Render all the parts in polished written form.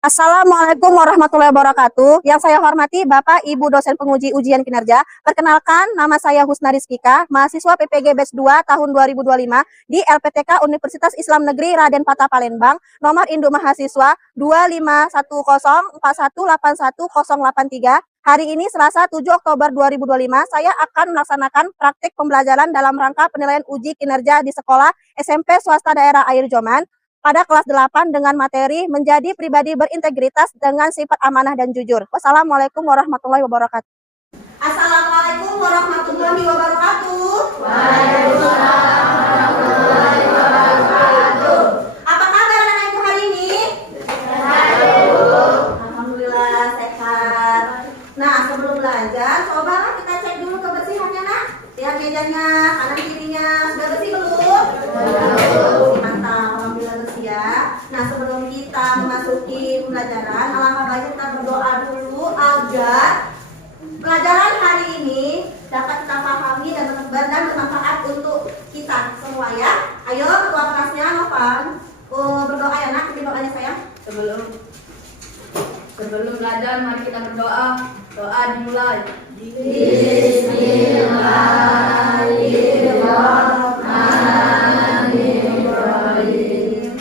Assalamualaikum warahmatullahi wabarakatuh. Yang saya hormati Bapak Ibu dosen penguji ujian kinerja. Perkenalkan, nama saya Husna Rizkika, mahasiswa PPG Batch 2 tahun 2025 di LPTK Universitas Islam Negeri Raden Patah Palembang. Nomor induk mahasiswa 251041818083. Hari ini Selasa 7 Oktober 2025, saya akan melaksanakan praktik pembelajaran dalam rangka penilaian uji kinerja di sekolah SMP swasta daerah Air Joman pada kelas 8 dengan materi menjadi pribadi berintegritas dengan sifat amanah dan jujur. Wassalamualaikum warahmatullahi wabarakatuh. Assalamualaikum warahmatullahi wabarakatuh. Waalaikumsalam warahmatullahi wabarakatuh. Apa kabar anak-anakku hari ini? Sehat, Bu. Alhamdulillah sehat. Nah, sebelum belajar, cobalah kita cek dulu kebersihannya, nak. Lihat mejanya, kanan kirinya sudah bersih belum? Mantap, alhamdulillah bersih ya. Nah, sebelum kita memasuki pembelajaran, alangkah baiknya kita berdoa dulu agar pelajaran hari ini dapat kita pahami dan bermanfaat untuk kita semua ya. Ayo ketua kelasnya Novan, berdoa ya nak, ikutin doanya sayang. Sebelum belajar mari kita berdoa. Doa dimulai. Bismillahirrahmanirrahim.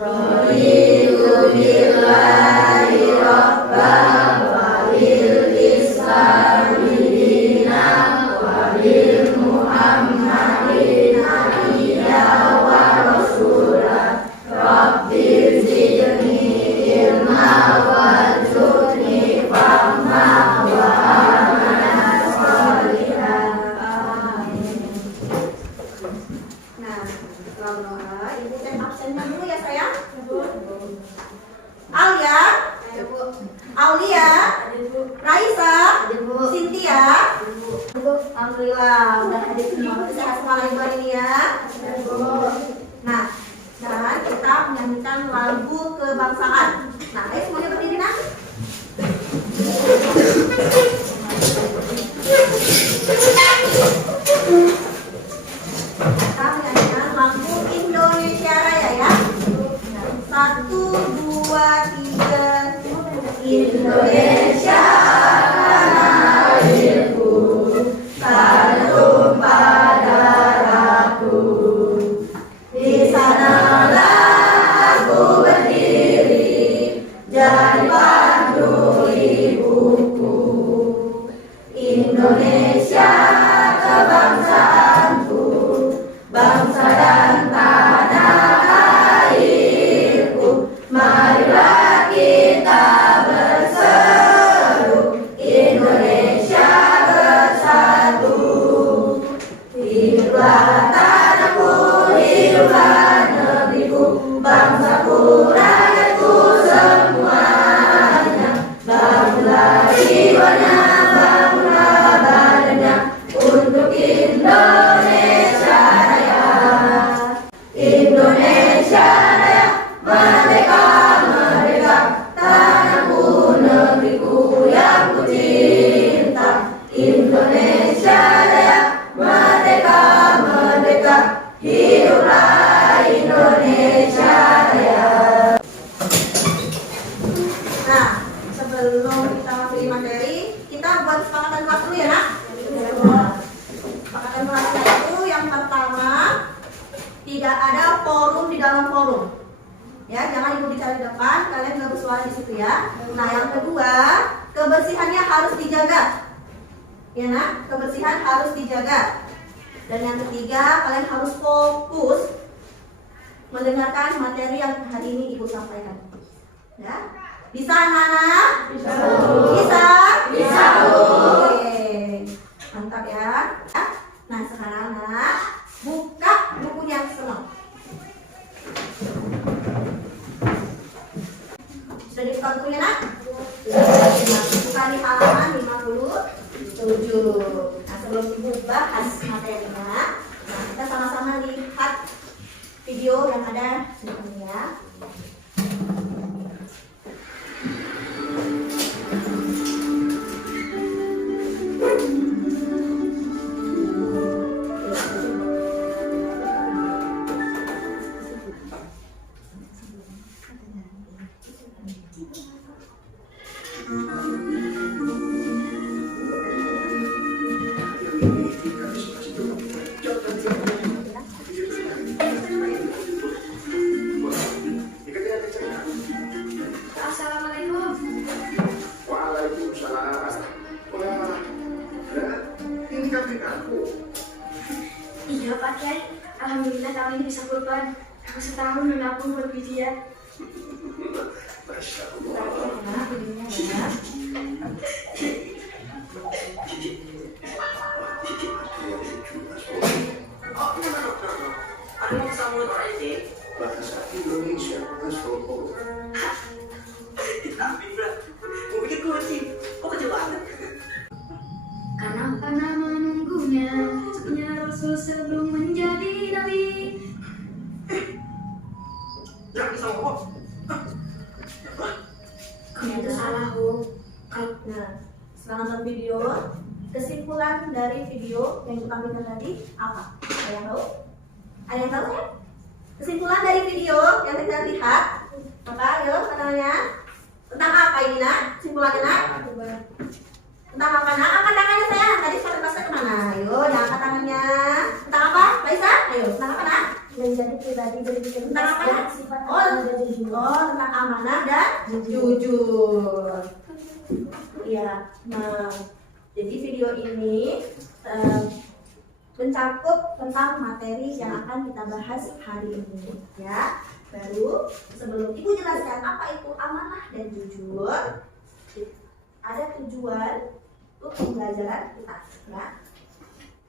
Raditu billahi rabban wa bil islami dinan wa bil muhammadin nabiyyan wa rasulan. Rabbi zidni ilma warzuqni fahma wa amalan sholihan. Amin. Nah, setelah berdoa, ibu cek absennya dulu ya sayang. Alia, Aulia, Raisa, Cynthia. Alhamdulillah udah hadir semua. Sehat semua lagi buat ini ya. Nah, dan kita menyanyikan lagu kebangsaan. Nah, ayo semuanya berdiri nak. Kita menyanyikan lagu Indonesia Raya ya. 1, 2, 3. Indonesia tanah airku, tanah darahku. Di sanalah aku berdiri, jadi pandu ibuku. Indonesia kebangsaanku, bangsa dan tanah airku. Marilah kita berseru, Indonesia bersatu. Hiduplah tanahku, hiduplah negeriku, bangsaku, rakyatku semuanya. Bangunlah jiwanya, bangunlah badannya untuk Indonesia Raya. Indonesia Raya, merdeka, merdeka, tanahku, negeriku yang ku cinta. Indonesia Raya, merdeka, merdeka, hiduplah Indonesia Raya. Nah, sebelum kita masuk materi, kita buat kesepakatan kelas dulu ya nak. Kesepakatan kelasnya itu yang pertama, tidak ada forum di dalam forum. Ya, jangan ibu bicara di depan, kalian nggak bersuara di situ ya. Nah, yang kedua, kebersihannya harus dijaga. Ya nak, kebersihan harus dijaga. Dan yang ketiga, kalian harus fokus mendengarkan materi yang hari ini ibu sampaikan. Ya, bisa anak-anak? Bisa. Bisa? Bisa, Bu. Oke, mantap ya. Nah, sekarang nak, buka bukunya semua. Sudah dibuka bukunya nak? Buka di halaman 57. Nah, sebelum ibu bahas materinya, nah kita sama-sama lihat video yang ada di sini ya. Alhamdulillah tahun ini bisa kurban. Aku setahun menabung buat ujian. Masya Nah, videonya ya. Ano ang sama mo ini? Bahasa Indonesia, Mas Roko. Tapi berat, mau bikin kucing, kok kecil banget? Kenapa nama menunggunya? Sebenarnya Rasul sebelum menjadi nabi. Jangan sama kok. Kamu itu salah, Bu. Nah, setelah nonton video, kesimpulan dari video yang ditampilkan tadi apa? Ada yang tahu? Ada yang tahu ya? Kesimpulan dari video yang kita lihat apa? Ayo, katanya tentang apa ini, Nak? Kesimpulannya, Nak? Tentang apa, Nak? Angkat tangannya saya. Tadi sepatu pasnya kemana? Ayo, jangan angkat tangannya. Tentang apa, Raisa? Ayo, tentang apa, Nak? Menjadi pribadi berintegritas Tentang apa, dan Nak? sifat Oh, amanah dan jujur. tentang amanah dan jujur. Iya. Nah, jadi video ini mencakup tentang materi yang akan kita bahas hari ini, ya. Baru sebelum Ibu jelaskan apa itu amanah dan jujur, ada tujuan untuk pembelajaran kita, ya.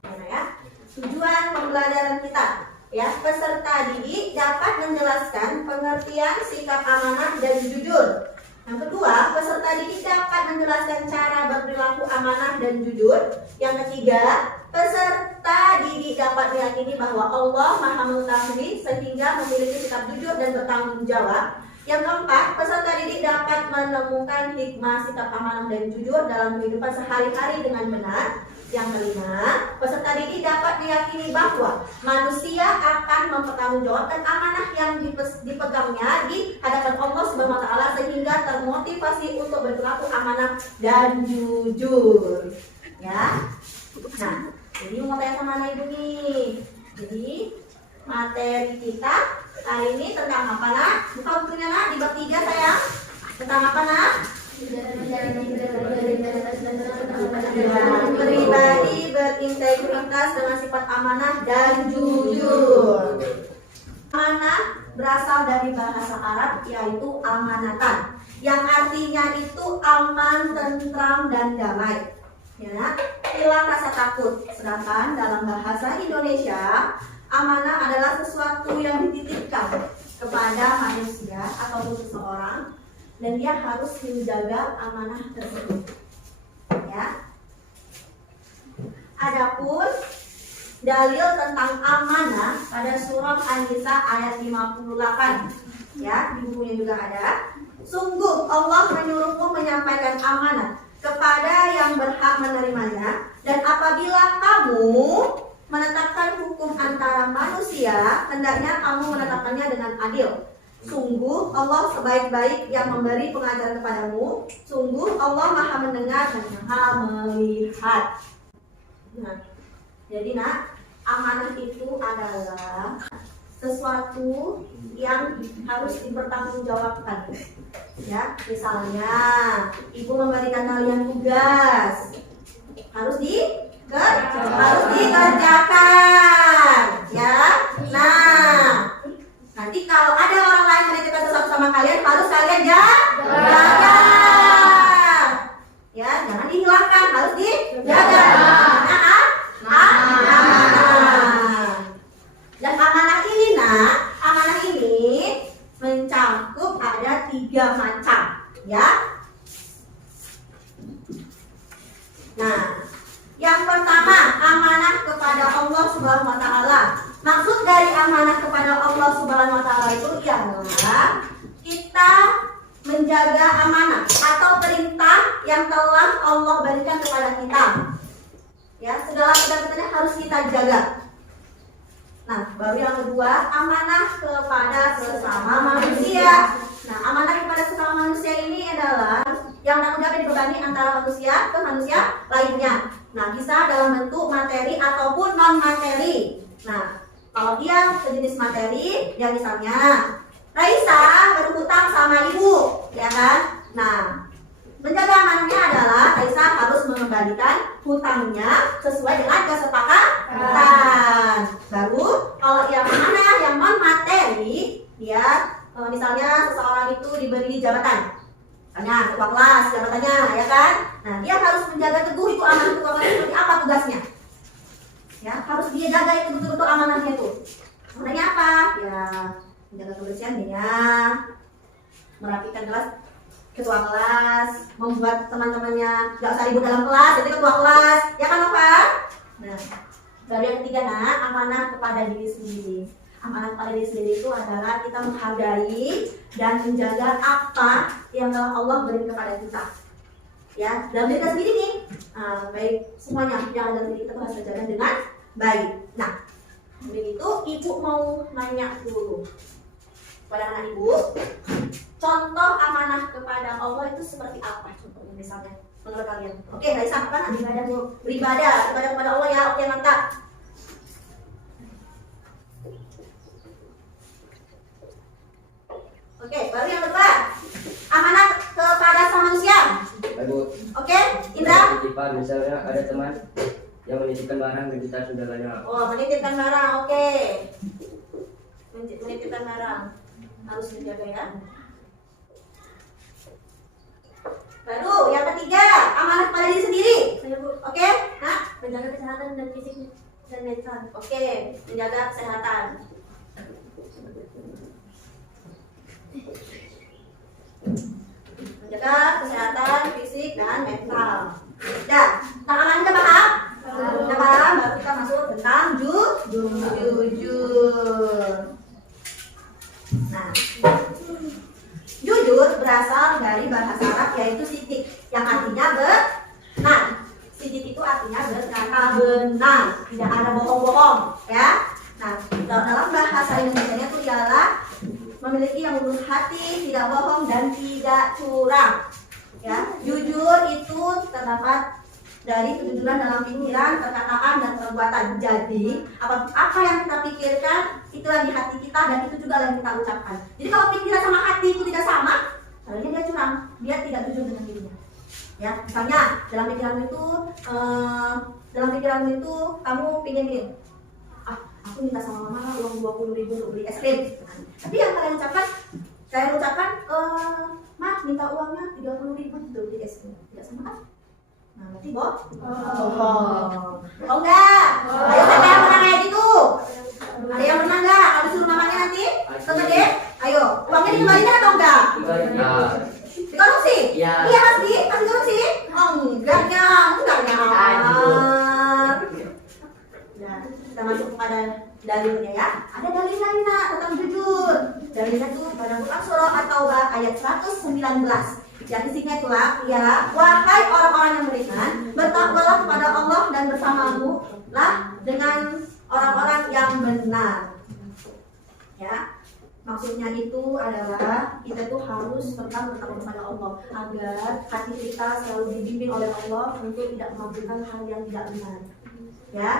Mana ya? Tujuan pembelajaran kita. Ya, peserta didik dapat menjelaskan pengertian sikap amanah dan jujur. Yang kedua, peserta didik dapat menjelaskan cara berperilaku amanah dan jujur. Yang ketiga, peserta didik dapat meyakini bahwa Allah Maha Mengetahui sehingga memiliki sikap jujur dan bertanggung jawab. Yang keempat, peserta didik dapat menemukan hikmah sikap amanah dan jujur dalam kehidupan sehari-hari dengan benar. Yang kelima, peserta didik dapat meyakini bahwa manusia akan mempertanggungjawabkan amanah yang dipegangnya di hadapan Allah Subhanahu wa taala sehingga termotivasi untuk berperilaku amanah dan jujur. Ya. Nah, jadi mau tanya sama anak Ibu nih. Jadi materi kita hari ini tentang apa, Nak? Buka bukunya, Nak, di bab 3 sayang. Tentang apa, Nak? Pribadi berintegritas dengan sifat amanah dan jujur. Amanah berasal dari bahasa Arab yaitu amanatan, yang artinya itu aman, tentram, dan damai. Ya, hilang rasa takut. Sedangkan dalam bahasa Indonesia, amanah adalah sesuatu yang dititipkan kepada manusia atau seseorang dan dia harus menjaga amanah tersebut. Ya. Adapun dalil tentang amanah pada surah An-Nisa ayat 58. Ya, di bukunya juga ada. Sungguh Allah menyuruhmu menyampaikan amanah kepada yang berhak menerimanya, dan apabila kamu menetapkan hukum antara manusia, hendaknya kamu menetapkannya dengan adil. Sungguh Allah sebaik-baik yang memberi pengajaran kepadamu. Sungguh Allah Maha mendengar dan Maha melihat. Nah, jadi Nak, amanah itu adalah sesuatu yang harus dipertanggungjawabkan. Ya, misalnya ibu memberikan kalian tugas, harus dikerjakan. Ya, nah. Nanti kalau ada orang lain menitipkan sesuatu sama kalian, harus kalian jaga. Ya, jangan dihilangkan, harus dijaga. Dan amanah ini, Nak, amanah ini mencakup ada 3 macam, ya. Nah, yang pertama, amanah kepada Allah Subhanahu wa taala. Maksud dari amanah kepada Allah Subhanahu wa taala itu ialah kita menjaga amanah atau perintah yang telah Allah berikan kepada kita. Ya, segala perintahnya harus kita jaga. Nah, baru yang kedua, amanah kepada sesama manusia. Nah, amanah kepada sesama manusia ini adalah yang tanggung jawab dibebani antara manusia ke manusia lainnya. Nah, bisa dalam bentuk materi ataupun non materi. Nah, kalau dia sejenis materi, ya misalnya Raisa berhutang sama ibu, ya kan? Nah, menjaga amanahnya adalah Raisa harus mengembalikan hutangnya sesuai dengan kesepakatan. Baru kalau Jadi dia misalnya seseorang itu diberi jabatan, misalnya ketua kelas jabatannya, ya kan? Nah, dia harus menjaga teguh itu amanah ketua kelas seperti apa tugasnya? Ya, harus dia jaga itu betul-betul amanahnya itu. Amanahnya apa? Ya, menjaga kebersihan dia, merapikan kelas, ketua kelas, membuat teman-temannya nggak usah ribut dalam kelas, jadi ketua kelas, ya kan Nova? Nah, baru yang ketiga nak, amanah kepada diri sendiri. Amanah kepada diri sendiri itu adalah kita menghargai dan menjaga apa yang telah Allah beri kepada kita. Ya, dalam diri kita sendiri nih, baik semuanya yang ada di kita harus terjaga dengan baik. Nah, begitu ibu mau nanya dulu kepada anak ibu, contoh amanah kepada Allah itu seperti apa? Contohnya misalnya menurut kalian. Oke, Raisa, apa nanti beribadah kepada Allah ya? Oke, mantap. Oke, baru yang kedua, amanah kepada sama manusia. Ibu, Oke, Indra. titipan misalnya ada teman yang menitipkan barang dan kita sudah banyak. Oh, menitipkan barang, oke. Menitipkan barang harus dijaga ya. Baru yang ketiga, amanah kepada diri sendiri. Oke, nah, Menjaga kesehatan dan fisik dan mental. oke, menjaga kesehatan. Menjaga kesehatan fisik dan mental. Ya, amanah udah paham? Udah paham? Baru kita masuk tentang jujur. Nah, jujur berasal dari bahasa Arab yaitu sidik, yang artinya benar. Sidik itu artinya berkata benar, tidak ada bohong-bohong, ya. Nah, dalam bahasa Indonesia itu ialah memiliki yang lembut hati, tidak bohong dan tidak curang. Ya, jujur itu terdapat dari kejujuran dalam pikiran, perkataan dan perbuatan. Jadi, apa yang kita pikirkan itulah di hati kita dan itu juga yang kita ucapkan. Jadi kalau pikiran sama hati itu tidak sama, sebenarnya dia curang, dia tidak jujur dengan dirinya. Ya, misalnya dalam pikiranmu itu kamu pingin gini, aku minta sama mama uang 20.000 untuk beli es krim. Tapi yang kalian ucapkan, Mas minta uangnya 30.000 untuk beli es krim. Tidak sama kan? Nah, berarti bohong. Oh enggak? Ayo siapa yang pernah kayak gitu? Ada yang pernah enggak? Kalau disuruh mamanya nanti? Tengah deh. Ayo, uangnya dikembalikan atau enggak? Dikorupsi? Iya. Iya Mas Di, kasih korupsi? Oh enggaknya. Nah, kita masuk kepada dalilnya ya. Ada dalil lain nak tentang jujur. Dalilnya itu pada Quran surah At-Taubah ayat 119. Yang isinya itulah ya, wahai orang-orang yang beriman, bertakwalah kepada Allah dan bersamamu lah dengan orang-orang yang benar. Ya. Maksudnya itu adalah kita tuh harus tetap bertakwa kepada Allah agar hati kita selalu dibimbing oleh Allah untuk tidak melakukan hal yang tidak benar. Ya.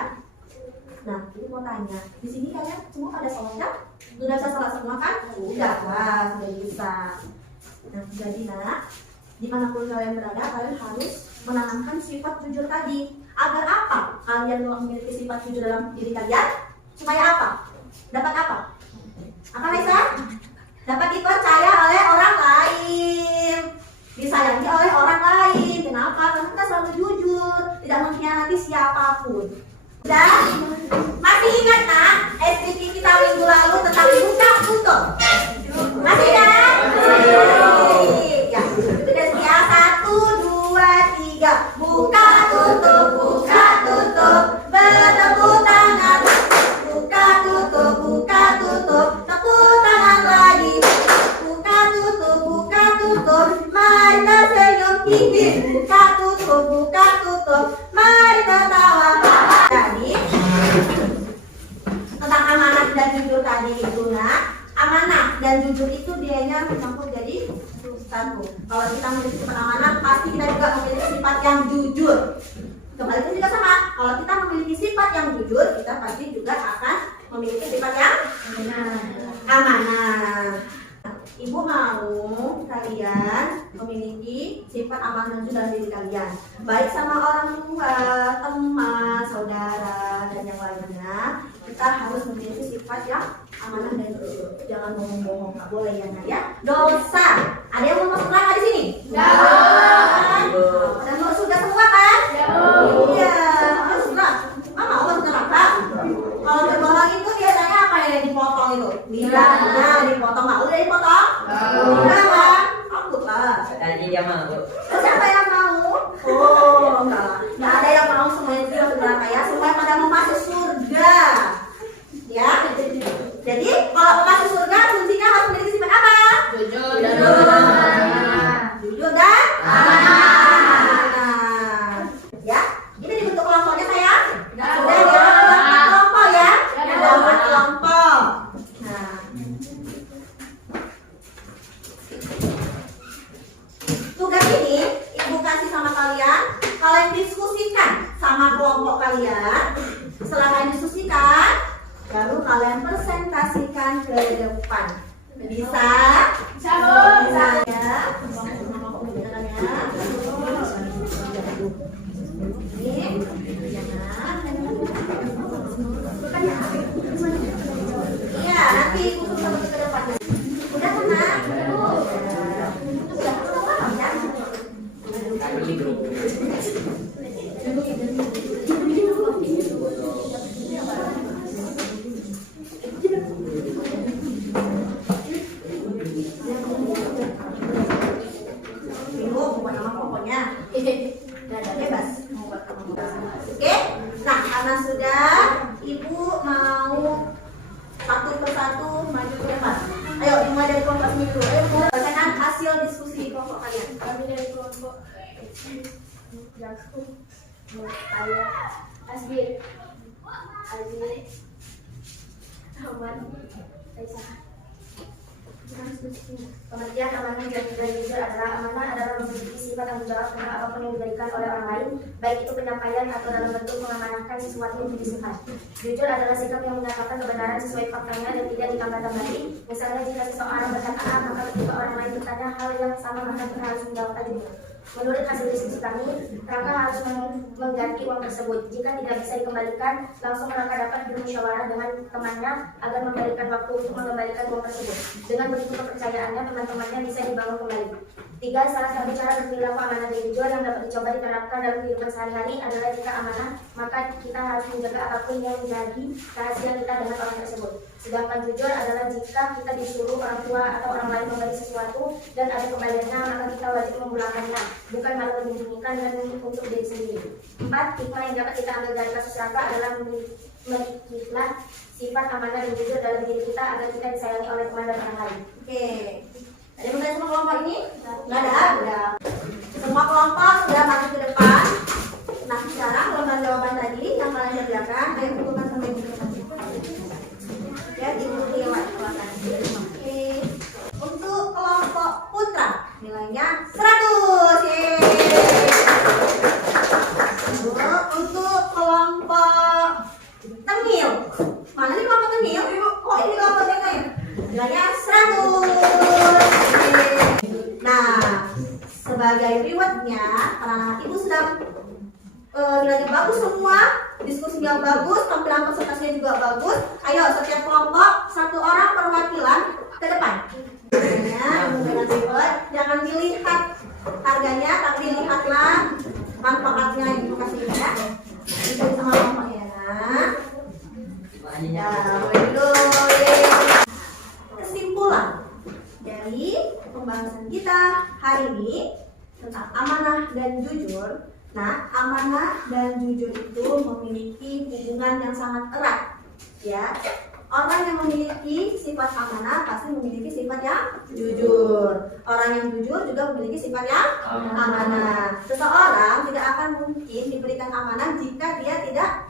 Nah, ini mau tanya, di sini kalian semua pada sholat kan? Sudah bisa sholat semua kan? Sudah lah, sudah bisa. Nah, jadi nak, dimanapun kalian berada, kalian harus menanamkan sifat jujur tadi. Agar apa? Kalian memiliki sifat jujur dalam diri kalian? Supaya apa? Dapat apa? Apa Nesa? Dapat dipercaya oleh orang lain, disayangi oleh orang lain. Kenapa? Karena kita selalu jujur, tidak mengkhianati siapapun. Dan masih ingat nak SPP kita minggu lalu tentang buka tutup? Masih kan? Ya, itu dia ya. 1, 2, 3. Buka tutup, bertepuk tangan. Buka tutup, tepuk tangan lagi. Buka tutup, mari tersenyum gigi. Buka tutup, mari tertawa. Jadi tentang amanah dan jujur tadi itu nak, amanah dan jujur itu dianya mencampur jadi satu. Kalau kita memiliki sifat amanah, pasti kita juga memiliki sifat yang jujur. Kembali itu juga sama. Kalau kita memiliki sifat yang jujur, kita pasti juga akan memiliki sifat yang amanah. Ibu mau kalian memiliki sifat amanah dan jujur dalam diri kalian, baik sama orang tua, teman, saudara, dan yang lainnya. Kita harus memiliki sifat yang amanah dan jujur. Jangan bohong-bohong, nggak boleh ya nak ya. Dosa. Ada yang mau masuk neraka di sini? Dan mau surga semua kan? Iya. Surga. Mau masuk neraka? Kalau berbohong itu biasanya apa yang dipotong itu? Lidahnya dipotong, nggak udah dipotong? Enggak kan? Takut lah. Tadi dia mau. Siapa yang mau? Oh, enggak lah. Nggak ada yang mau semuanya itu masuk neraka ya. Semuanya pada mau masuk surga. Ya. Jadi kalau mau masuk surga kuncinya harus memiliki sifat apa? Jujur. Jujur dan amanah. Ya. Ini dibentuk kelompoknya saya. Sudah ya. Kelompok ya. Ada 4 kelompok. Nah. Tugas ini ibu kasih sama kalian. Kalian diskusikan sama kelompok kalian. Setelah kalian diskusikan, baru kalian presentasikan ke depan. Bisa? Bisa ya. Iya, nanti khusus sampai ke depan. Udah tenang. Udah paham ya? Tadi bro. Buat nama pokoknya. Bebas. Oke. Nah, karena sudah, ibu mau satu persatu maju ke depan. Ayo, dimulai dari kelompok sini dulu. Ayo, berdasarkan hasil diskusi kelompok kalian. Kami dari kelompok Jakub, saya Asbir, Azmi, Ahmad, Aisyah. Pengertian amanah dan jujur adalah memiliki sifat tanggung jawab tentang apapun yang diberikan oleh orang lain, baik itu penyampaian atau dalam bentuk mengamanahkan sesuatu yang disifat. Jujur adalah sikap yang menyatakan kebenaran sesuai faktanya dan tidak ditambah-tambahi. Misalnya jika seseorang berkata A, maka ketika orang lain bertanya hal yang sama maka kita harus menjawab jujur. Menurut hasil diskusi kami, Rangka harus mengganti uang tersebut. Jika tidak bisa dikembalikan, langsung Rangka dapat bermusyawarah dengan temannya agar memberikan waktu untuk mengembalikan uang tersebut. Dengan begitu kepercayaannya, teman-temannya bisa dibangun kembali. 3. Salah satu cara berperilaku amanah dan jujur yang dapat dicoba diterapkan dalam kehidupan sehari-hari adalah jika amanah, maka kita harus menjaga apapun yang menjadi rahasia kita dengan orang tersebut. Sedangkan jujur adalah jika kita disuruh orang tua atau orang lain memberi sesuatu dan ada kembaliannya, maka kita wajib memulangkannya, bukan malah menyembunyikan dan untuk diri sendiri. 4. Hikmah yang dapat kita ambil dari kasus Rangka adalah memilikilah sifat amanah dan jujur dalam diri kita agar kita disayangi oleh teman dan orang lain. Oke. Ada yang bertanya sama kelompok ini? Nggak ada? Udah. Semua kelompok sudah maju ke depan. Nah, sekarang jawaban-jawaban tadi yang kalian kerjakan, ayo kumpulkan sama ibu. Ya, ibu lewat kelompok. Oke. Untuk kelompok putra, nilainya 100. Yeay. Untuk kelompok tengil, mana nih kelompok tengil? Oh, ini kelompok tengil. Nilainya 100. Nah, sebagai rewardnya, karena ibu sudah nilainya bagus semua, diskusinya bagus, tampilan presentasinya juga bagus. Ayo, setiap kelompok 1 orang perwakilan ke depan. Dengan reward, jangan dilihat harganya, tapi lihatlah manfaatnya yang ibu kasih ya. Itu sama kelompoknya. Ya, kesimpulan dari pembahasan kita hari ini tentang amanah dan jujur. Nah, amanah dan jujur itu memiliki hubungan yang sangat erat, ya. Orang yang memiliki sifat amanah pasti memiliki sifat yang jujur. Orang yang jujur juga memiliki sifat yang amanah. Seseorang tidak akan mungkin diberikan amanah jika dia tidak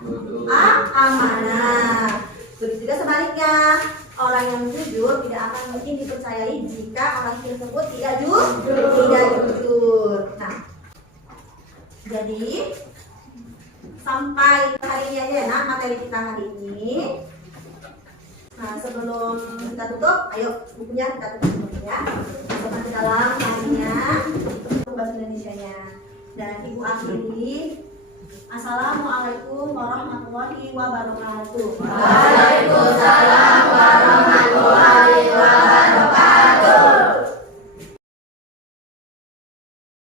amanah. Begitu juga sebaliknya, orang yang jujur tidak akan mungkin dipercayai jika orang tersebut tidak jujur. Nah, jadi sampai hari ini aja ya materi kita hari ini. Nah, sebelum kita tutup, ayo bukunya kita tutup dulu ya. Masukkan ke dalam harinya bahasa Indonesianya. Dan ibu akhiri, Assalamualaikum warahmatullahi wabarakatuh.